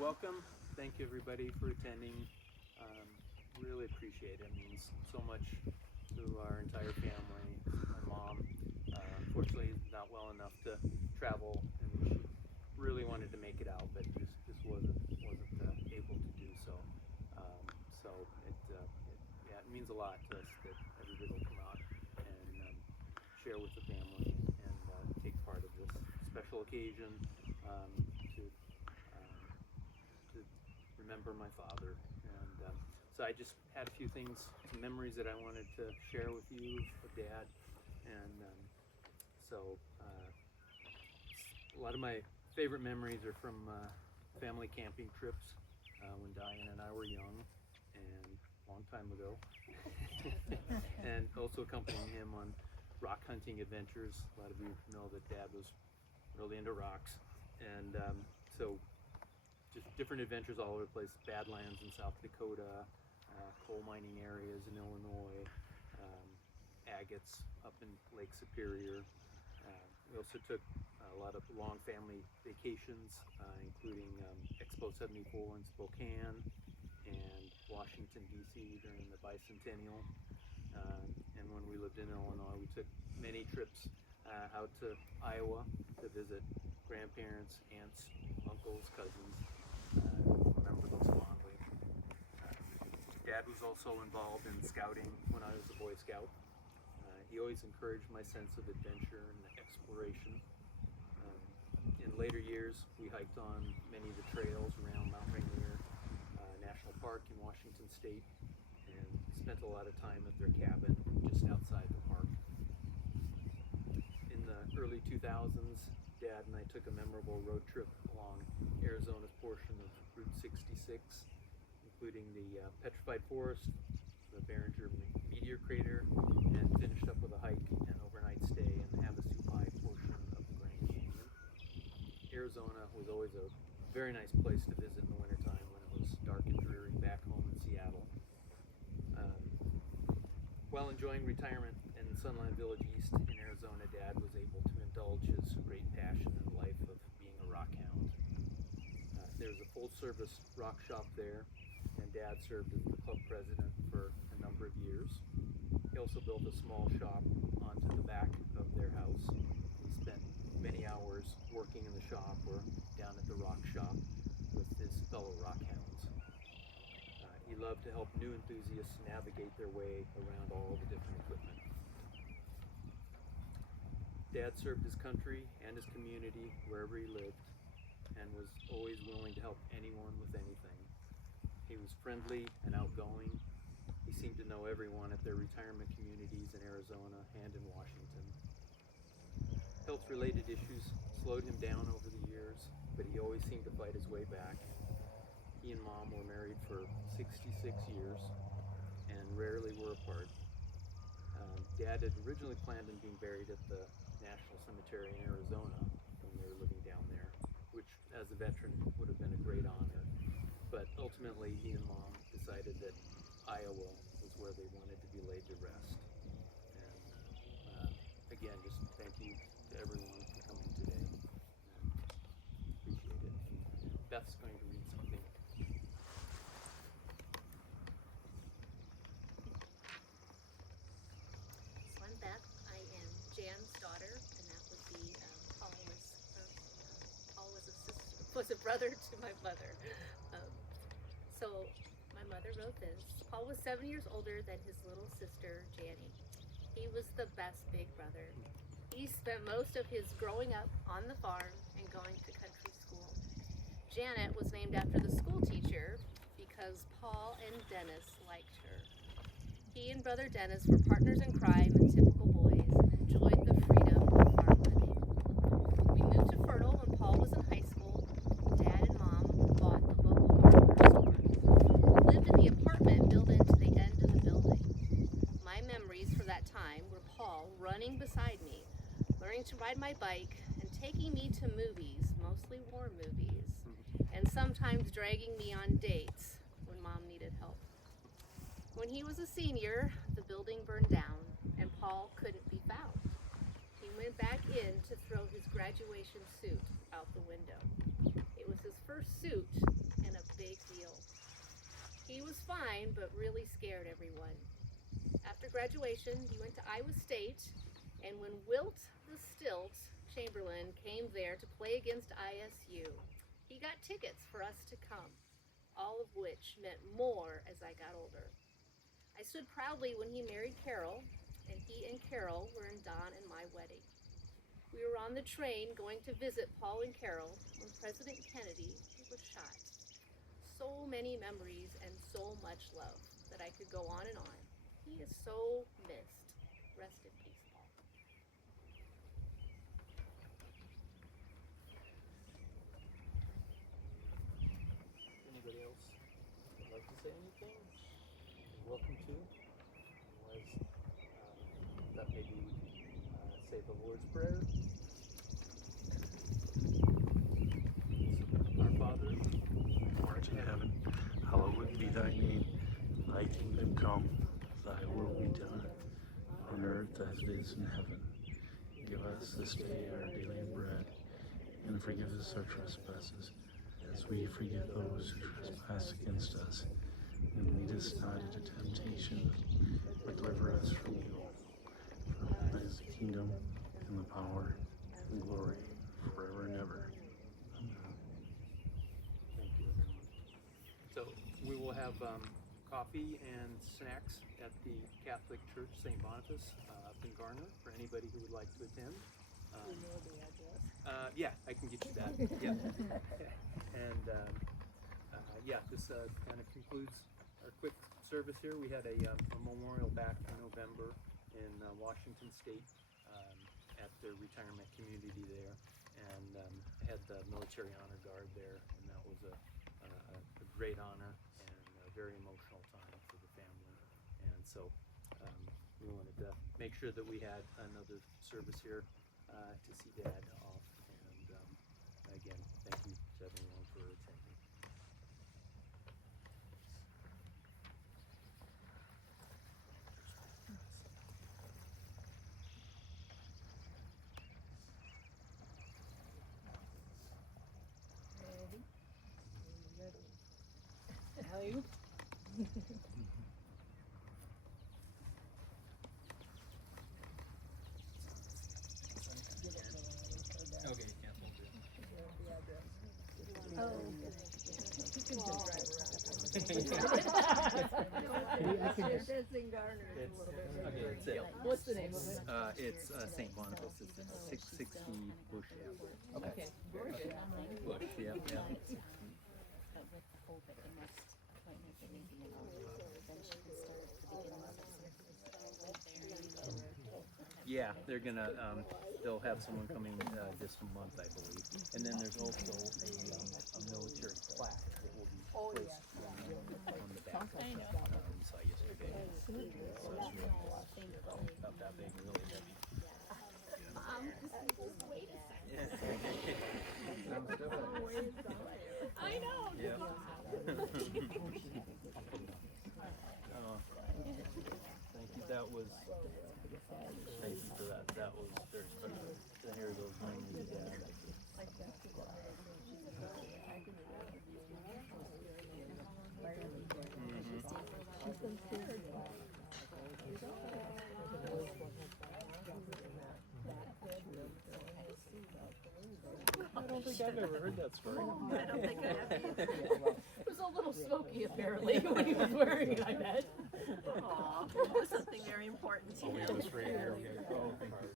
welcome. Thank you everybody for attending. Really appreciate it. It means so much to our entire family. My mom, unfortunately, is not well enough to travel, and she really wanted to make it out, but just wasn't able to do so. It means a lot to us that everybody will come out and share with the family and take part of this special occasion to remember my father. And so I just had a few things, some memories that I wanted to share with you of Dad. And a lot of my favorite memories are from family camping trips when Diane and I were young and a long time ago. And also accompanying him on rock hunting adventures. A lot of you know that Dad was really into rocks. And so just different adventures all over the place. Badlands in South Dakota, coal mining areas in Illinois, agates up in Lake Superior. We also took a lot of long family vacations, including Expo 74 in Spokane and Washington, D.C. during the bicentennial. And when we lived in Illinois, we took many trips out to Iowa to visit grandparents, aunts, uncles, cousins. Remember those fondly. Dad was also involved in scouting when I was a Boy Scout. He always encouraged my sense of adventure and exploration. In later years, we hiked on many of the trails around Mount Rainier National Park in Washington State and spent a lot of time at their cabin just outside the park. In the early 2000s, Dad and I took a memorable road trip along Arizona's portion of Route 66, including the Petrified Forest, the Barringer Meteor Crater, and finished up with a hike and overnight stay in the Havasu High portion of the Grand Canyon. Arizona was always a very nice place to visit in the wintertime when it was dark and dreary back home in Seattle. While enjoying retirement in Sunland Village East in Arizona, Dad was able to indulge his great passion in life of being a rock hound. There was a full-service rock shop there, and Dad served as the club president for a number of years. He also built a small shop onto the back of their house. He spent many hours working in the shop or down at the rock shop with his fellow rock hounds. He loved to help new enthusiasts navigate their way around all the different equipment. Dad served his country and his community wherever he lived and was always willing to help anyone with anything. He was friendly and outgoing. He seemed to know everyone at their retirement communities in Arizona and in Washington. Health-related issues slowed him down over the years, but he always seemed to fight his way back. He and Mom were married for 66 years and rarely were apart. Dad had originally planned on being buried at the National Cemetery in Arizona when they were living down there, which as a veteran would have been a great honor. But ultimately he and Mom decided that Iowa was where they wanted to be laid to rest. And again, just thank you to everyone for coming today. Appreciate it. Beth's going to read something. So I'm Beth. I am Jan's daughter, and that would be Paul was a brother to my mother. So my mother wrote this. Paul was 7 years older than his little sister, Janny. He was the best big brother. He spent most of his growing up on the farm and going to country school. Janet was named after the school teacher because Paul and Dennis liked her. He and brother Dennis were partners in crime and typical boys and enjoyed the freedom of farm living. We moved to Fertile when Paul was in high school. Dad and Mom bought the local hardware store. We lived in the apartment built into the end of the building. My memories for that time were Paul running beside me, learning to ride my bike, and taking me to movies, mostly war movies, and sometimes dragging me on dates when Mom needed help. When he was a senior, the building burned down and Paul couldn't be found. He went back in to throw his graduation suit out the window. It was his first suit, He was fine, but really scared everyone. After graduation, he went to Iowa State, and when Wilt the Stilt Chamberlain came there to play against ISU, he got tickets for us to come, all of which meant more as I got older. I stood proudly when he married Carol, and he and Carol were in Don and my wedding. We were on the train going to visit Paul and Carol when President Kennedy was shot. So many memories and so much love that I could go on and on. He is so missed. Rest in peace, Paul. Anybody else would like to say anything? You're welcome to. Otherwise, thought maybe we could say the Lord's Prayer. Our Father, Who art in heaven, hallowed be thy name. Thy kingdom come, thy will be done, on earth as it is in heaven. Give us this day our daily bread, and forgive us our trespasses, as we forgive those who trespass against us. And lead us not into temptation, but deliver us from evil. For thine is the kingdom, and the power, and the glory, forever and ever. Amen. thank you, everyone. So we will have coffee and snacks at the Catholic Church St. Boniface up in Garner for anybody who would like to attend. You know the address. Yeah, I can get you that. Yeah. And yeah, this kind of concludes our quick service here. We had a memorial back in November in Washington State at the retirement community there, and had the military honor guard there, and that was a great honor and a very emotional time for the family. And so we wanted to make sure that we had another service here to see Dad off. And again, thank you to everyone for attending. Ready? Alley-oop. Okay, cancel. The address. Oh. You can just drive around. It's in Garner. It's a little bit. Okay, that's it. What's the name of it? It's St. Boniface. It's 660 Bush Ave. Okay, very good. Bush, yeah, yeah. But with the hope at the next appointment, they may be in office, then she can start at the beginning of the Yeah, they're gonna, they'll have someone coming this month, I believe. And then there's also a military plaque that will be placed on the back. We saw yesterday. So it's really about that big, really heavy. Wait a second. Yeah. I know. Yeah. Thank you. That was. Thank you for that. That was very special. So here goes memories of Dad. I don't think I've ever heard that story. I don't think I have either. It was a little smoky apparently when he was wearing it, I bet. Aw, it was something very important to him. It was right here. Okay. Oh, thank you.